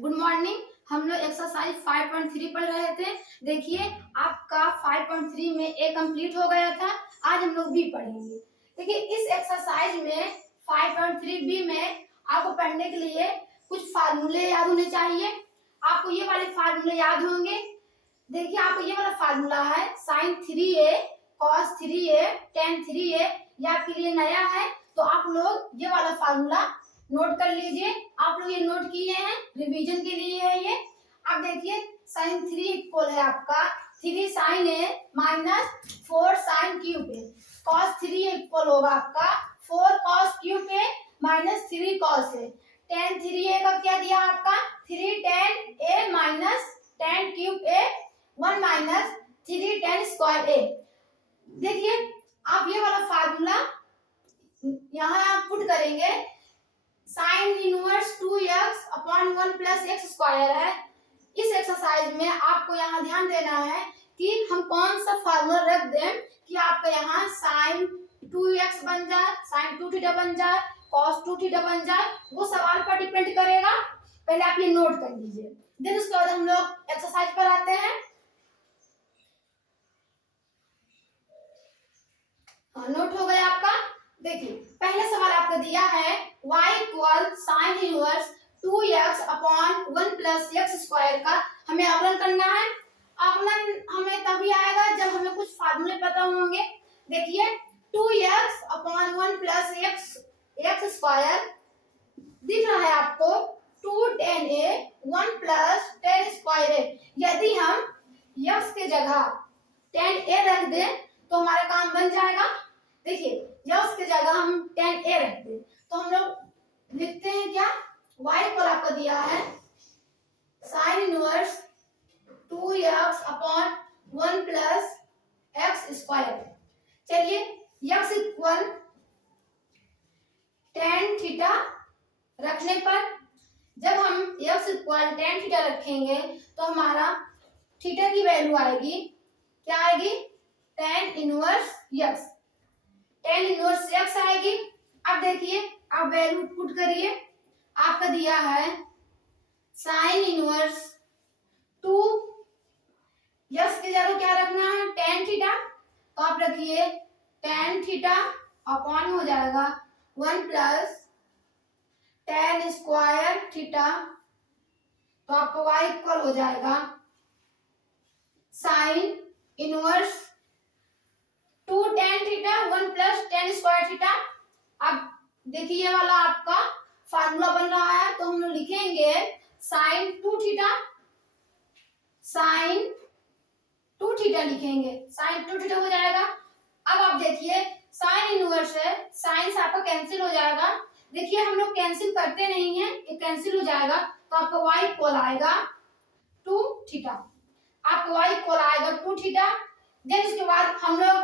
Good morning. हम लोग exercise 5.3 पढ़ रहे थे। देखिए आपका 5.3 में ए कंप्लीट हो गया था। आज हम लोग बी पढ़ेंगे। देखिए इस एक्सरसाइज में 5.3 बी में आपको पढ़ने के लिए कुछ फार्मूले याद होने चाहिए। आपको ये वाले फार्मूले याद होंगे। देखिए आपको ये वाला फार्मूला है sin 3a cos 3a tan 3a, ये आपके लिए नया है तो आप लोग ये वाला फार्मूला नोट कर लीजिए। आप लोग ये नोट किए हैं, रिवीजन के लिए है ये। अब देखिए sin 3 इक्वल है आपका 3 sin a minus 4 sin cube a, cos 3 equal होगा आपका 4 cos cube a minus 3 cos a, tan 3a का क्या दिया आपका 3 tan a minus tan cube a 1 minus 3 tan square a। देखिए आप ये वाला फार्मूला यहाँ आप पुट करेंगे। Sine inverse 2x upon 1 plus x square है। इस एक्सरसाइज में आपको यहाँ ध्यान देना है कि हम कौन सा फार्मूला रख दें कि आपका यहाँ साइन 2x बन जाए, साइन 2 थीटा बन जाए, कॉस 2 थीटा बन जाए, वो सवाल पर डिपेंड करेगा। पहले आप ये नोट कर लीजिए, देन उसके बाद हम लोग एक्सरसाइज पर आते हैं। हाँ, नोट हो गया आपका। देखिए पहले सवाल आपको दिया है y equal sine inverse 2x upon 1 plus x square का हमें अवकलन करना है। अवकलन हमें तभी आएगा जब हमें कुछ फार्मूले पता होंगे। देखिए 2x upon 1 plus x square दिख रहा है आपको 2 tan a 1 plus tan square a। यदि हम x के जगह tan a रख दें तो हमारा काम बन जाएगा। देखिए x के जगह हम tan a रख दें तो हम लोग लिखते हैं क्या, y इक्वल आपको दिया है sine inverse 2x upon 1 plus x square. चलिए x इक्वल tan थीटा रखने पर जब हम x इक्वल tan थीटा रखेंगे तो हमारा थीटा की वैल्यू आएगी, क्या आएगी, tan inverse x, tan inverse x आएगी। अब देखिए आप वैल्यू पुट करिए। आपका दिया है साइन इनवर्स 2, x की जगह क्या रखना है tan थीटा, तो आप रखिए tan थीटा अपॉन हो जाएगा 1 प्लस tan स्क्वायर थीटा, तो आपको y इक्वल हो जाएगा sine inverse 2 tan theta 1 plus tan square theta. अब देखिए ये वाला आपका फार्मूला बन रहा है तो हम लोग लिखेंगे साइन 2 थीटा, साइन 2 थीटा लिखेंगे, साइन 2 थीटा हो जाएगा। अब आप देखिए साइन इनवर्स है, साइन से आपका कैंसिल हो जाएगा। देखिए हम लोग कैंसिल करते नहीं है, ये कैंसिल हो जाएगा तो आपका y इक्वल आएगा 2 थीटा, आपका y इक्वल आएगा 2 थीटा। देन उसके बाद हम लोग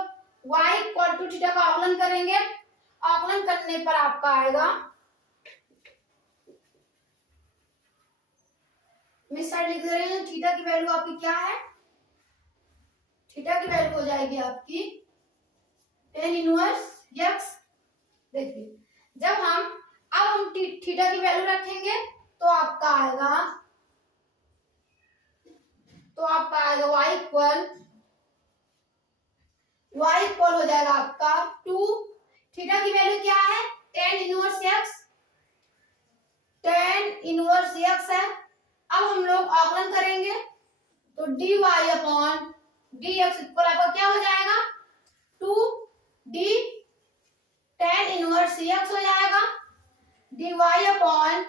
y इक्वल 2 थीटा का अवकलन करेंगे। अवकलन करने पर आपका आएगा, मैं साइड लिख दे रही हूँ, थीटा की वैल्यू आपकी क्या है, थीटा की वैल्यू हो जाएगी आपकी tan इनवर्स x। देखिए जब हम थीटा की वैल्यू रखेंगे तो आपका आएगा y इक्वल हो जाएगा आपका 2, थीटा की वैल्यू क्या है tan inverse x, tan inverse x है। अब हम लोग अवकलन करेंगे तो dy अपॉन dx इक्वल आपका क्या हो जाएगा 2d tan इनवर्स x हो जाएगा, dy अपॉन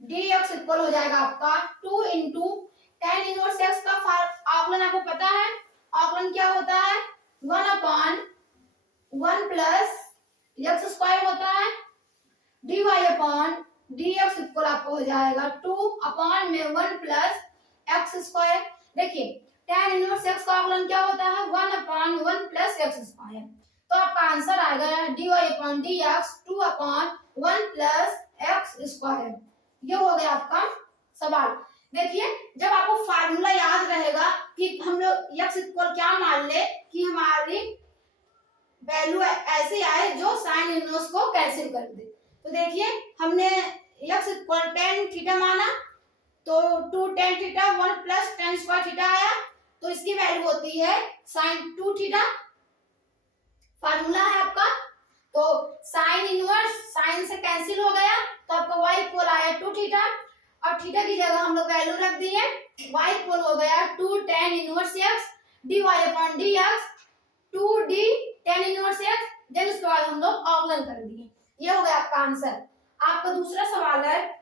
dx इक्वल हो जाएगा आपका 2 इंटू tan इनवर्स x का अवकलन आपको पता है, अवकलन क्या होता है 1 अपॉन 1 प्लस एक्स स्क्वायर होता है, dy अपॉन dx इक्वल आपको हो जाएगा 2 अपॉन में 1 प्लस एक्स स्क्वायर। देखिए tan इनवर्स x का अवकलन क्या होता है 1 अपॉन 1 प्लस एक्स स्क्वायर, तो आपका आंसर आएगा dy upon dx 2 upon 1 plus x square. ये हो गया आपका सवाल। देखिए जब आपको फार्मूला याद रहेगा कि हम लोग x इक्वल क्या मान ले कि हमारी वैल्यू ऐसे आए जो साइन इनवर्स को कैंसिल कर दे, तो देखिए हमने एक्स इक्वल टेन थीटा माना, तो 2 tan theta 1 plus ten square theta आया, तो इसकी वैल्यू होती है साइन 2 थीटा। फार्मूला है आपका, तो साइन इनवर्स साइन से कैंसिल हो गया, तो आपका y इक्वल आया 2 थीटा, और थीटा की जगह हम लोग वैल्यू रख दिए, y इक्वल हो गया 2 tan inverse x dy upon dx 2d tan inverse x, then उसके बाद हम लोग अवकलन कर दिए। ये हो गया आपका आंसर। आपका दूसरा सवाल है,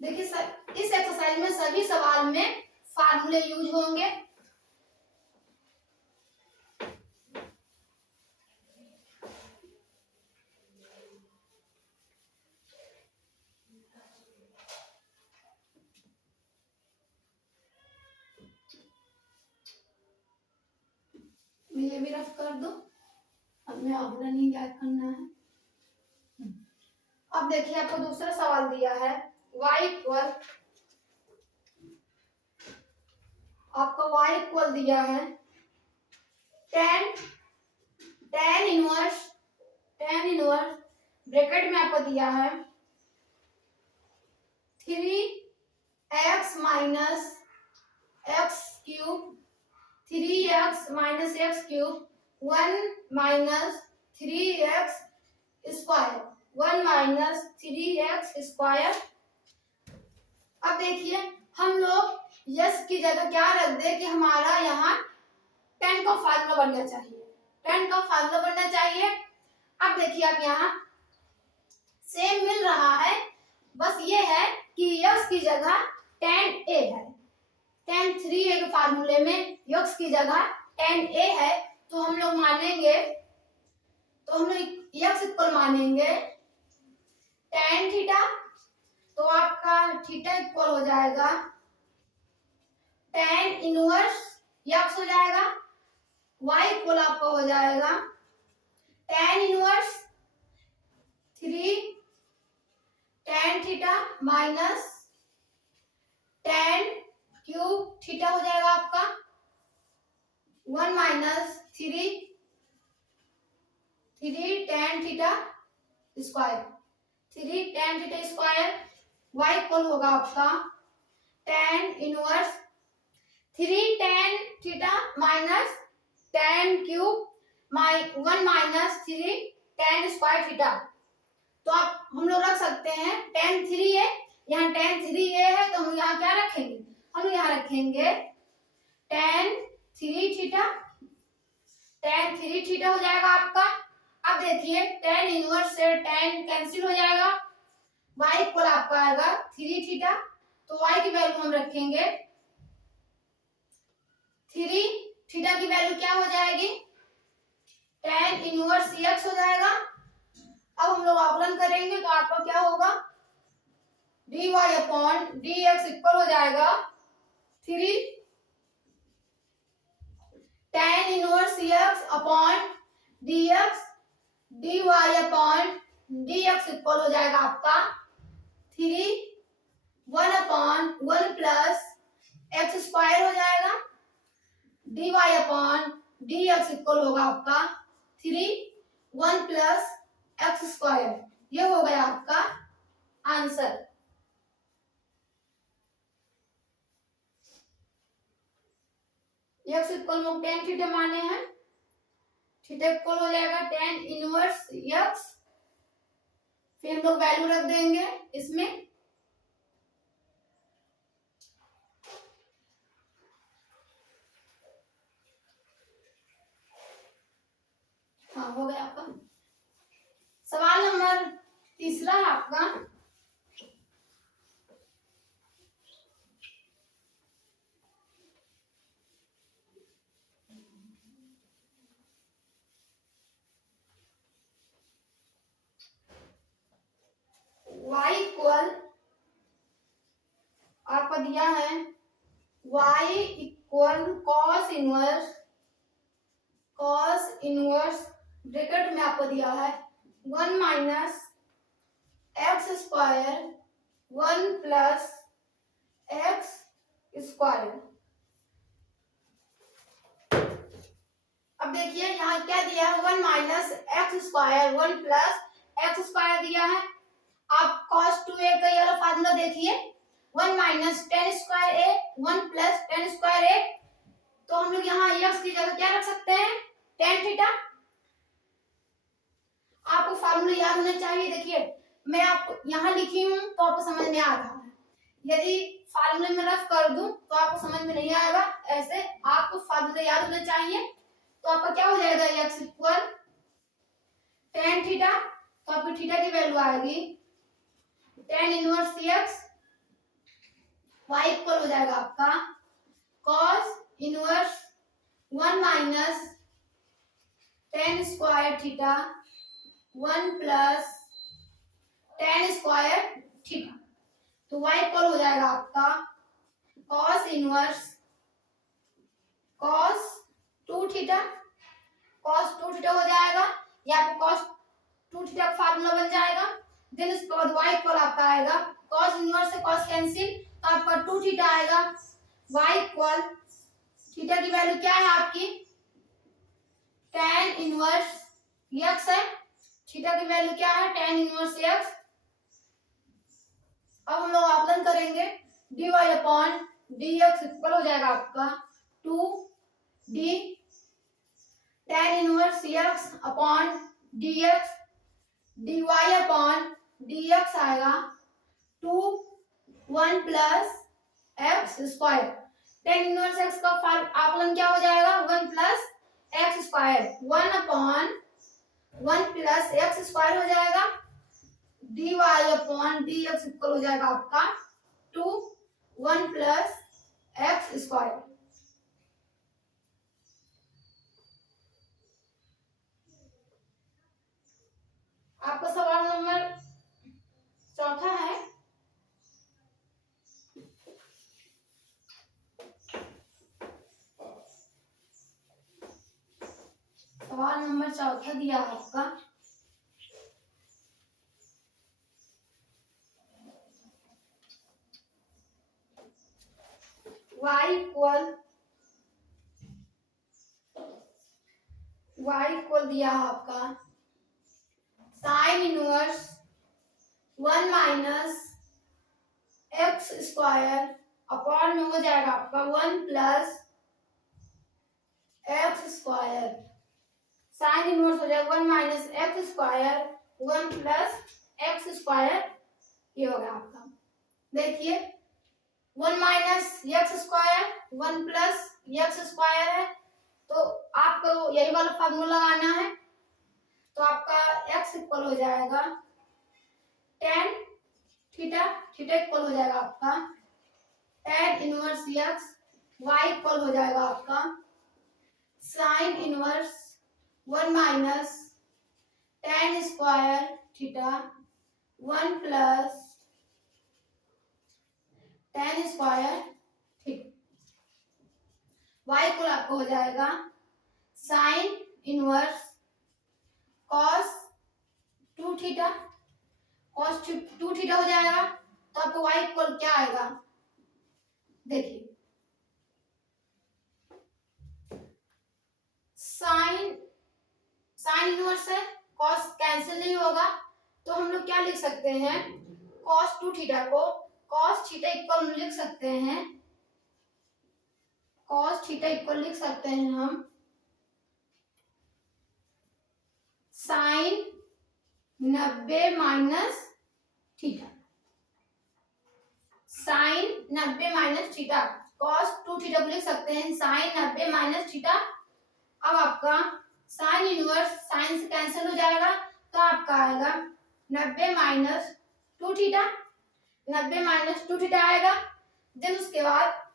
देखिए सर इस एक्सरसाइज में सभी सवाल में फार्मूले यूज होंगे। ये भी रफ कर दो, अब मैं अगला नहीं याद करना है। अब देखिए आपको दूसरा सवाल दिया है, y इक्वल, आपका y इक्वल दिया है tan इनवर्स ब्रैकेट में आपको दिया है 3x minus x cube 3x minus x cube 1 minus 3x square 1 minus 3x square. अब देखिए हम लोग यस की जगह क्या रख दे कि हमारा यहाँ tan का फार्मूला बनना चाहिए, tan का फार्मूला बनना चाहिए। अब देखिए आप यहाँ सेम मिल रहा है, बस ये है कि यस की जगह tan a है, tan 3a के फार्मूले में यस की जगह tan a है, तो हम लोग मानेंगे, तो हम लोग यक्स इक्वल मानेंगे tan थीटा, तो आपका थीटा इक्वल हो जाएगा tan इनवर्स यक्स हो जाएगा, y इक्वल आपका हो जाएगा tan inverse 3 tan theta minus tan cube theta हो जाएगा आपका 1 minus 3 tan theta square 3 tan theta square, y equal होगा आपका tan inverse 3 tan theta minus tan cube 1 minus 3 tan square theta. तो आप हम लोग रख सकते हैं tan 3a, यहाँ tan 3a है तो हम यहाँ क्या रखेंगे, हम यहाँ रखेंगे tan 3 थीटा, tan 3 थीटा हो जाएगा आपका। अब देखिए tan इनवर्स से tan कैंसिल हो जाएगा, y इक्वल आपका आएगा 3 थीटा, तो y की वैल्यू हम रखेंगे 3 थीटा की वैल्यू क्या हो जाएगी tan इनवर्स x हो जाएगा। अब हम लोग अवकलन करेंगे तो आपका क्या होगा dy अपॉन dx इक्वल हो जाएगा 3 tan inverse x upon dx dy upon dx equal हो जाएगा आपका 3 1 अपॉन 1 प्लस एक्स स्क्वायर हो जाएगा, dy अपॉन dx इक्वल होगा आपका 3 1 प्लस एक्स स्क्वायर। ये हो गया आपका आंसर। एक्स इक्वल में tan थीटा माने हैं, थीटा इक्वल हो जाएगा tan इनवर्स एक्स, फिर हम लोग वैल्यू रख देंगे इसमें, हाँ हो गया आपका। सवाल नंबर तीसरा है आपका, y इक्वल आपका दिया है y equal cos inverse bracket में आपको दिया है 1 minus x square 1 plus x square. अब देखिए यहाँ क्या दिया है, 1 minus x square 1 plus x square दिया है। आप cos 2a का ये वाला फार्मूला देखिए, 1 माइनस टेन स्क्वायर ए 1 प्लस टेन स्क्वायर ए, तो हम लोग यहाँ x की जगह क्या रख सकते हैं, टेन थीटा। आपको फार्मूला याद होना चाहिए। देखिए मैं आपको यहाँ लिखी हूँ तो आपको समझ में आ रहा है, यदि फार्मूले में रफ कर दूं तो आपको समझ में नहीं आएगा। ऐसे आपको फार्मूला याद होना चाहिए। तो आपका क्या हो जाएगा, x इक्वल टेन थीटा, तो आपकी थीटा की वैल्यू आएगी tan inverse x, y equal हो जाएगा आपका cos inverse 1 minus ten square theta 1 plus ten square theta, तो y इक्वल हो जाएगा आपका cos inverse cos 2 theta, cos 2 theta हो जाएगा, या आपको cos 2 थीटा का फार्मूला बन जाएगा। देन उसके बाद y इक्वल आपका आएगा cos इनवर्स से cos कैंसिल, तो आपका 2 थीटा आएगा। y इक्वल थीटा की वैल्यू क्या है आपकी, tan इनवर्स x है, थीटा की वैल्यू क्या है, tan इनवर्स x। अब हम लोग आकलन करेंगे, dy अपॉन dx इक्वल हो जाएगा आपका 2d tan inverse x upon dx, dy upon dx आएगा 2 1 plus x square. tan inverse x का आकलन क्या हो जाएगा, 1 plus x square, 1 upon 1 plus x square हो जाएगा, dy अपॉन dx इक्वल हो जाएगा आपका 2 1 प्लस एक्स स्क्वायर। आपका सवाल नंबर चौथा है, सवाल नंबर चौथा दिया आपका, y इक्वल दिया आपका sine inverse 1 minus x square upon में हो जाएगा आपका 1 plus x square, sine inverse हो जाएगा 1 minus x square 1 plus x square, ये हो गया आपका। देखिए 1 minus x square 1 plus x square है, तो आपको यही वाला फार्मूला लगाना है। तो आपका x इक्वल हो जाएगा tan थीटा, थीटा इक्वल हो जाएगा आपका tan inverse x, y equal हो जाएगा आपका sine inverse 1 minus tan square theta 1 plus tan square theta, y equal आपको हो जाएगा sine inverse cos 2 theta, cos 2 theta हो जाएगा, तो आपको y इक्वल क्या आएगा, देखिए साइन इनवर्स है, cos कैंसिल नहीं होगा, तो हम लोग क्या लिख सकते हैं, cos 2 थीटा को cos थीटा इक्वल लिख सकते हैं, cos थीटा इक्वल लिख सकते हैं हम sine 90 minus theta, sine 90 minus theta, cos 2 theta को लिख सकते हैं साइन 90 माइनस थीटा। अब आपका साइन इनवर्स साइन से कैंसिल हो जाएगा, तो आपका आएगा 90 माइनस 2 थीटा, 90 माइनस 2 थीटा आएगा। देन उसके बाद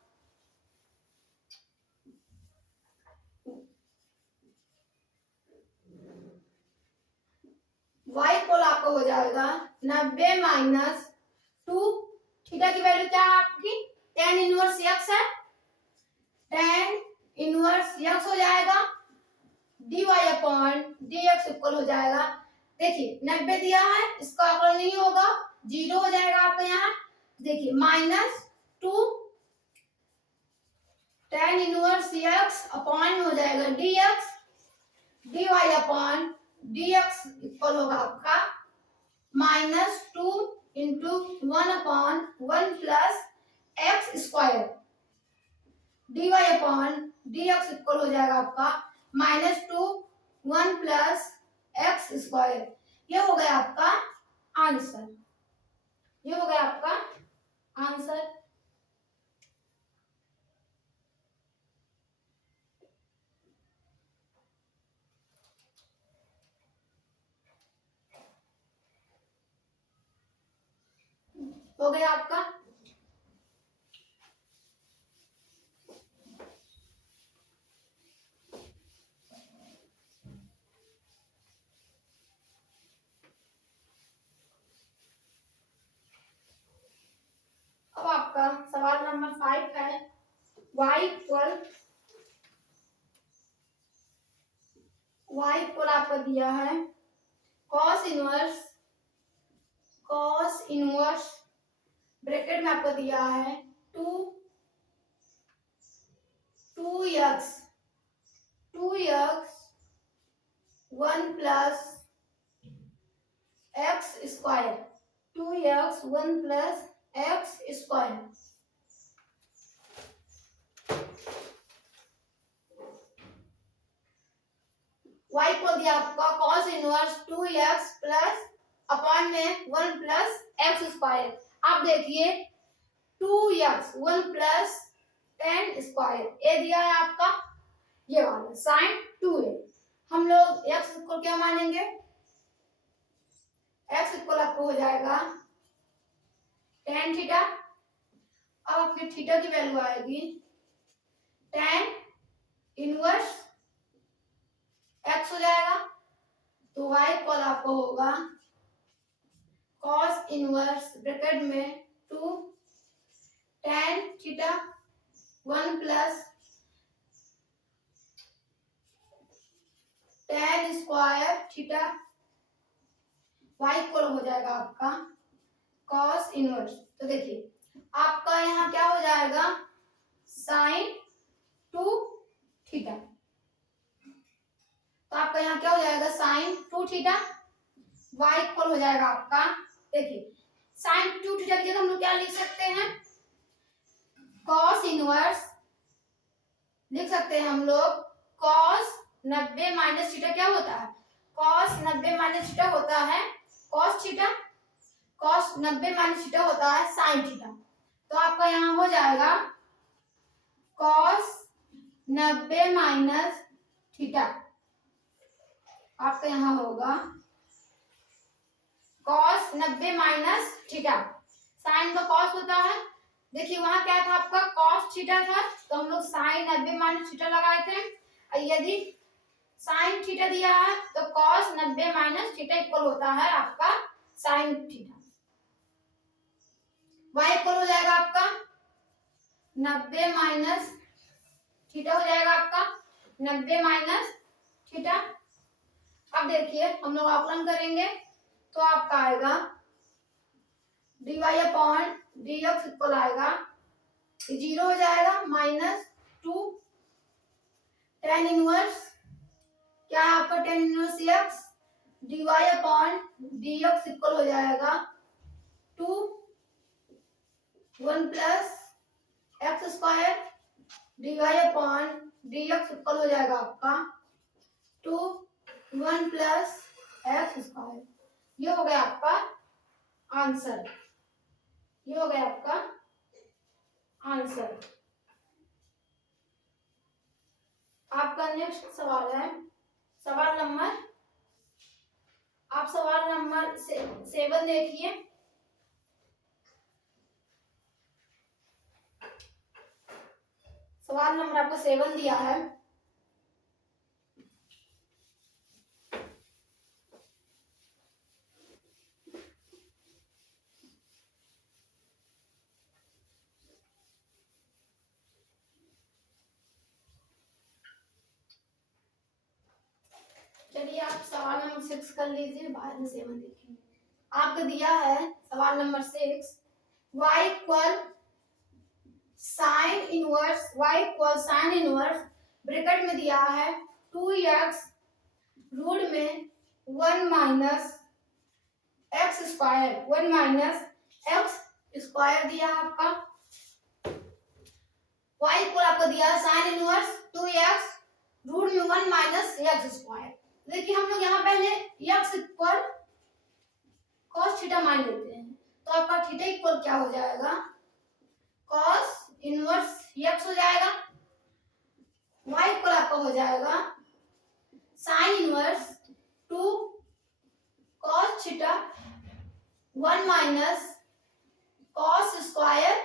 y इक्वल आपको हो जाएगा 90 माइनस 2 थीटा की वैल्यू क्या है आपकी, tan इनवर्स x है, tan इनवर्स x हो जाएगा dy अपॉन dx इक्वल हो जाएगा, देखिए 90 दिया है, इसका आकलन नहीं होगा, 0 हो जाएगा आपका यहाँ। देखिए minus 2 tan inverse x upon हो जाएगा dx, dy upon dx equal होगा आपका -2 into 1/1 plus x square. dy upon dx equal हो जाएगा आपका -2 1 प्लस एक्स स्क्वायर। ये हो गया आपका आंसर। ये हो गया आपका आंसर। हो गया आपका। अब आपका सवाल नंबर 5 है y इक्वल आपको दिया है cos इनवर्स ब्रैकेट में आपको दिया है 2x 1 plus x square 2x 1 plus x square. y को दिया आपका cos inverse 2x plus upon में 1 प्लस एक्स स्क्वायर। आप देखिए 2x 1 प्लस टेन स्क्वायर ये दिया है आपका ये वाला साइन 2a। हम लोग x को क्या मानेंगे, x इक्वल आपको हो जाएगा टेन थीटा। अब आपकी थीटा की वैल्यू आएगी टेन इनवर्स x हो जाएगा, तो y इक्वल आपको होगा cos इनवर्स ब्रैकेट में 2 tan theta 1 plus ten square theta. y equal हो जाएगा आपका cos इनवर्स। तो देखिए आपका यहाँ क्या हो जाएगा साइन 2 थीटा। तो आपका यहाँ क्या हो जाएगा साइन 2 थीटा। y इक्वल हो जाएगा आपका देखिए साइन 2 थीटा की जगह हम लोग क्या लिख सकते हैं cos इनवर्स लिख सकते हैं हम लोग cos 90 माइनस थीटा क्या होता है cos 90 माइनस थीटा होता है cos theta. cos 90 minus theta होता है sin थीटा। तो आपका यहाँ हो जाएगा cos 90 माइनस थीटा। आपका यहाँ होगा cos 90 माइनस थीटा। साइन का cos होता है, देखिए वहां क्या था आपका cos थीटा था तो हम लोग sin 90 माइनस थीटा लगाए थे। और यदि sin थीटा दिया है तो cos 90 माइनस थीटा इक्वल होता है आपका sin थीटा। y इक्वल हो जाएगा आपका 90 माइनस थीटा हो जाएगा आपका 90 माइनस थीटा। अब देखिए हम लोग आकलन करेंगे तो आपका आएगा dy अपॉन dx इक्वल आएगा 0 हो जाएगा -2 टेन इनवर्स क्या है आपका tan inverse x dy upon dx equal हो जाएगा 2 1 plus x square dy upon dx equal हो जाएगा आपका 2 1 प्लस एक्स स्क्वायर। ये हो गया आपका आंसर। ये हो गया आपका आंसर। आपका नेक्स्ट सवाल है सवाल नंबर आप सवाल नंबर 7 देखिए। सवाल नंबर आपको 7 दिया है चलिए आप सवाल नंबर 6 कर लीजिए बाद में 7 देखेंगे। आपको दिया है सवाल number 6 y equal sine inverse bracket में दिया है 2x रूट में 1 minus x square, 1 minus x square दिया है आपका। वाई को आपको दिया है साइन इनवर्स 2x रूट में 1 माइनस एक्स स्क्वायर। देखिए हम लोग यहाँ पहले x इक्वल cos थीटा मान लेते हैं, तो आपका थीटा इक्वल क्या हो जाएगा, cos इनवर्स x हो जाएगा। y इक्वल आपका हो जाएगा sine inverse 2 cos theta 1 minus cos square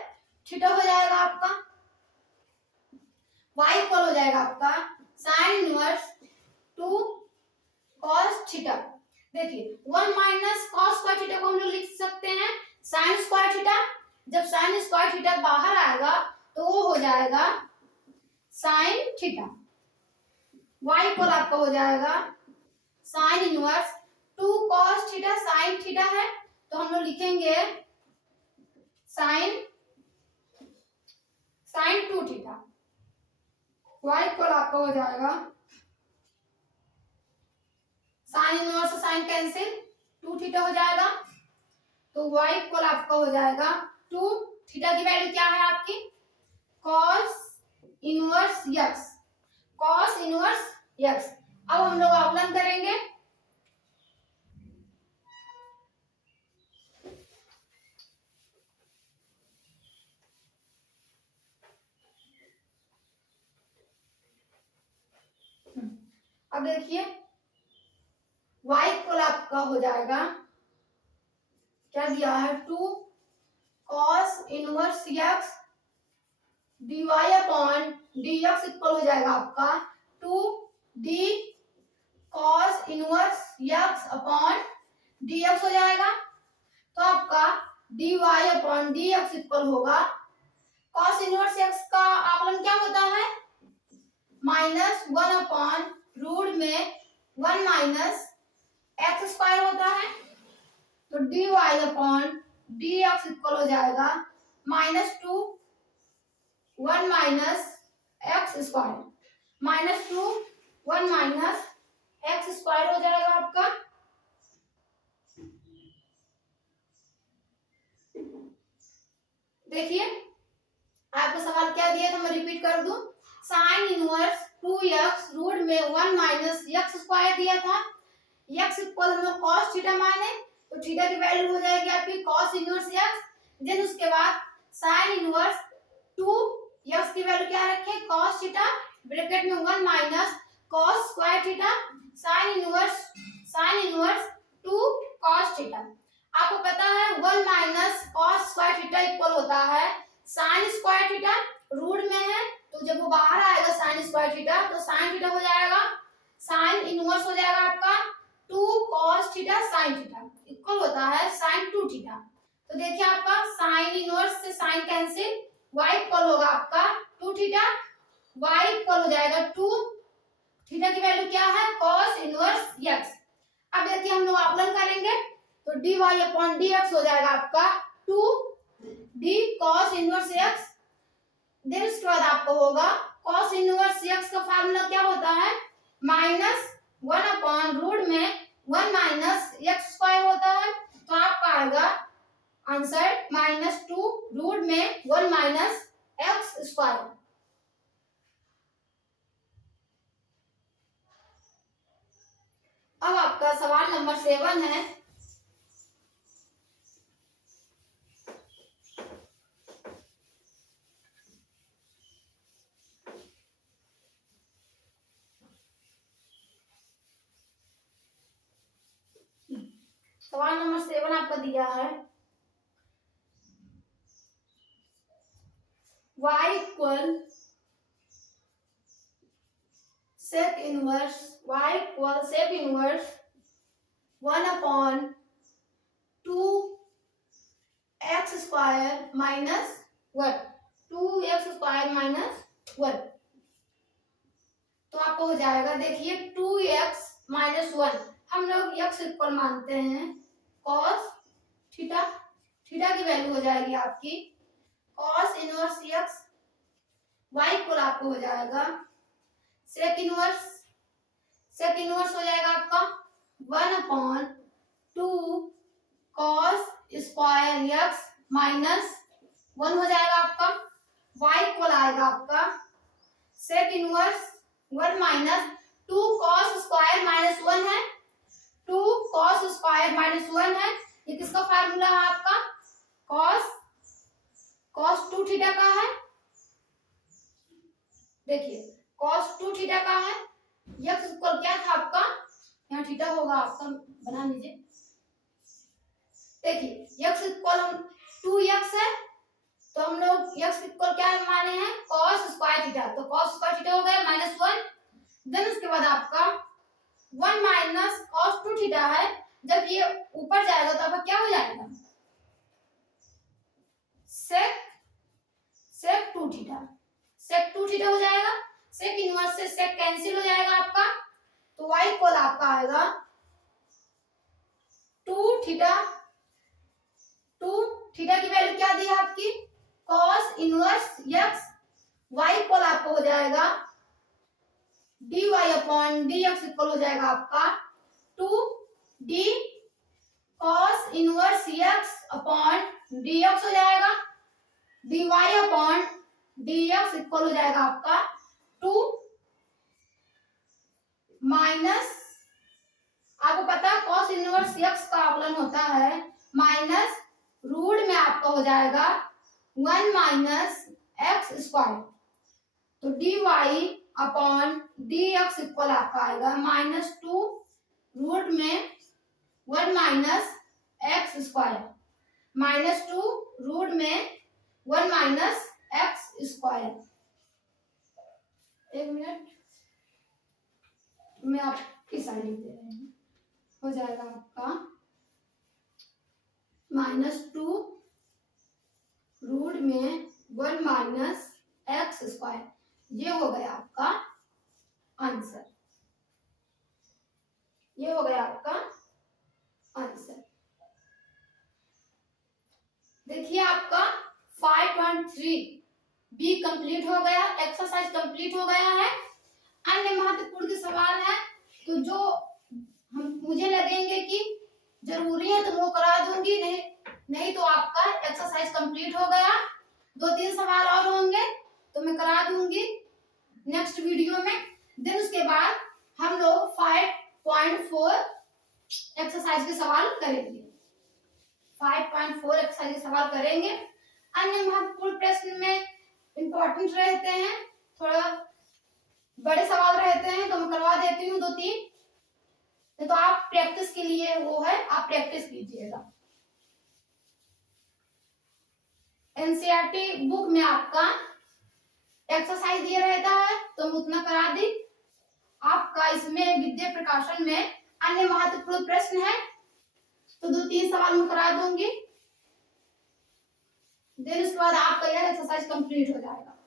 theta हो जाएगा आपका। y इक्वल हो जाएगा आपका साइन इनवर्स 2 cos थीटा। देखिए 1 माइनस cos स्क्वायर थीटा को हम लोग लिख सकते हैं साइन स्क्वायर थीटा। जब साइन स्क्वायर थीटा बाहर आएगा तो वो हो जाएगा साइन थीटा। y इक्वल आपका हो जाएगा sine inverse 2 cos theta, sine theta है तो हम लोग लिखेंगे साइन 2 थीटा। y इक्वल आपका हो जाएगा साइन इनवर्स से साइन कैंसिल 2 थीटा हो जाएगा, तो y इक्वल आपका हो जाएगा 2 थीटा की वैल्यू क्या है आपकी cos inverse x, cos inverse x। अब हम लोग अवकलन करेंगे। अब देखिए y इक्वल आपका हो जाएगा क्या दिया है 2 cos inverse x dy upon dx equal हो जाएगा आपका 2d cos inverse x upon dx हो जाएगा। तो आपका dy अपॉन dx इक्वल होगा cos इनवर्स x का आकलन क्या होता है माइनस 1 अपॉन रूट में 1 माइनस एक्स स्क्वायर होता है, तो dy अपॉन dx इक्वल हो जाएगा -2 1 minus x square, -2 1 minus x square हो जाएगा आपका। देखिए आपको सवाल क्या दिया था, मैं रिपीट कर दूं। साइन इनवर्स 2x रूट में 1 माइनस एक्स स्क्वायर दिया था। x इक्वल हम लोग cos थीटा माने तो थीटा की वैल्यू हो जाएगी आपकी cos इनवर्स x। देन उसके बाद साइन इनवर्स 2x की वैल्यू क्या रखे cos थीटा ब्रैकेट में 1 minus cos square theta sine inverse 2 cos theta. आपको पता है 1 minus cos square theta equal होता है साइन स्क्वायर थीटा, रूट में है तो जब वो बाहर आएगा साइन स्क्वायर थीटा तो साइन थीटा हो जाएगा, साइन इनवर्स हो जाएगा आपका 2 cos theta sine theta equal होता है साइन 2 थीटा। तो देखिए आपका साइन इनवर्स से साइन कैंसिल, y इक्वल होगा आपका 2 थीटा, y इक्वल हो जाएगा 2 थीटा की वैल्यू क्या है cos इनवर्स x। अब देखिए हम लोग आकलन करेंगे तो dy अपॉन dx हो जाएगा आपका 2d cos inverse x। Then उसके बाद आपको होगा cos इनवर्स x का फार्मूला क्या होता है -1 अपॉन रूट में 1 माइनस एक्स स्क्वायर होता है, तो आपका आएगा आंसर -2 रूट में 1 माइनस एक्स स्क्वायर। अब आपका सवाल नंबर 7 है। सवाल नंबर 7 आपका दिया है y equal sec inverse 1 upon 2 X square minus 1, 2x square minus 1। तो आपको हो जाएगा देखिए 2x माइनस 1 हम लोग x इक्वल मानते हैं cos थीटा, थीटा की वैल्यू हो जाएगी आपकी cos inverse x, y equal आपको हो जाएगा सेक सेक इनवर्स हो जाएगा आपका 1/2 cos स्क्वायर x माइनस 1 हो जाएगा आपका। y इक्वल आएगा आपका sec inverse 1 minus 2 cos square minus 1 है, 2 cos स्क्वायर माइनस 1 है। ये किसका फार्मूला है आपका? cos 2 थीटा का है। देखिए cos 2 थीटा का है। x इक्वल क्या था आपका? यहाँ थीटा होगा आपका, बना लीजिए। देखिए x इक्वल 2x है, तो हम लोग x इक्वल क्या माने हैं? cos square theta. तो cos स्क्वायर थीटा हो गया -1। देन उसके बाद आपका 1 माइनस cos 2 थीटा है। जब ये ऊपर जाएगा तो आपका क्या हो जाएगा? sec 2 theta. sec 2 थीटा हो जाएगा। sec इनवर्स से sec कैंसिल हो जाएगा आपका, तो y इक्वल आपका आएगा 2 थीटा। 2 थीटा की वैल्यू क्या दी है आपकी? cos inverse x। y equal आपको हो जाएगा dy अपॉन dx इक्वल हो जाएगा आपका 2d cos inverse x upon dx हो जाएगा। dy अपॉन dx इक्वल हो जाएगा आपका 2 माइनस, आपको पता है cos इनवर्स x का अवकलन होता है माइनस रूट में आपका हो जाएगा 1 माइनस x स्क्वायर। तो dy अपॉन dx इक्वल आपका आएगा -2 रूट में 1 माइनस x स्क्वायर, -2 रूट में 1 माइनस x स्क्वायर। एक मिनट मैं आपकी साइड लिख दे रही हूँ। हो जाएगा आपका -2 रूट में 1 माइनस x स्क्वायर। ये हो गया आपका आंसर। ये हो गया आपका आंसर। देखिए आपका 5.3 बी कंप्लीट हो गया, एक्सरसाइज कंप्लीट हो गया है। अन्य महत्वपूर्ण सवाल है तो जो हम मुझे लगेंगे कि जरूरी है तो वो करा दूंगी, नहीं तो आपका एक्सरसाइज कंप्लीट हो गया। 2-3 सवाल और होंगे तो मैं करा दूंगी नेक्स्ट वीडियो में। देन उसके बाद हम लोग 5.4 एक्सरसाइज के सवाल करेंगे। 5.4 एक्सरसाइज के सवाल करेंगे। अन्य महत्वपूर्ण प्रश्न में इंपॉर्टेंट रहते हैं, थोड़ा बड़े सवाल रहते हैं तो मैं करवा देती हूँ 2-3। तो आप प्रैक्टिस के लिए वो है, आप प्रैक्टिस कीजिएगा। एनसीईआरटी बुक में आपका एक्सरसाइज दिया रहता है तो हम उतना करा दी। आपका इसमें विद्या प्रकाशन में अन्य महत्वपूर्ण प्रश्न है तो 2-3 सवाल मैं करा दूंगी। देन उसके बाद आपका यह एक्सरसाइज कंप्लीट हो जाएगा।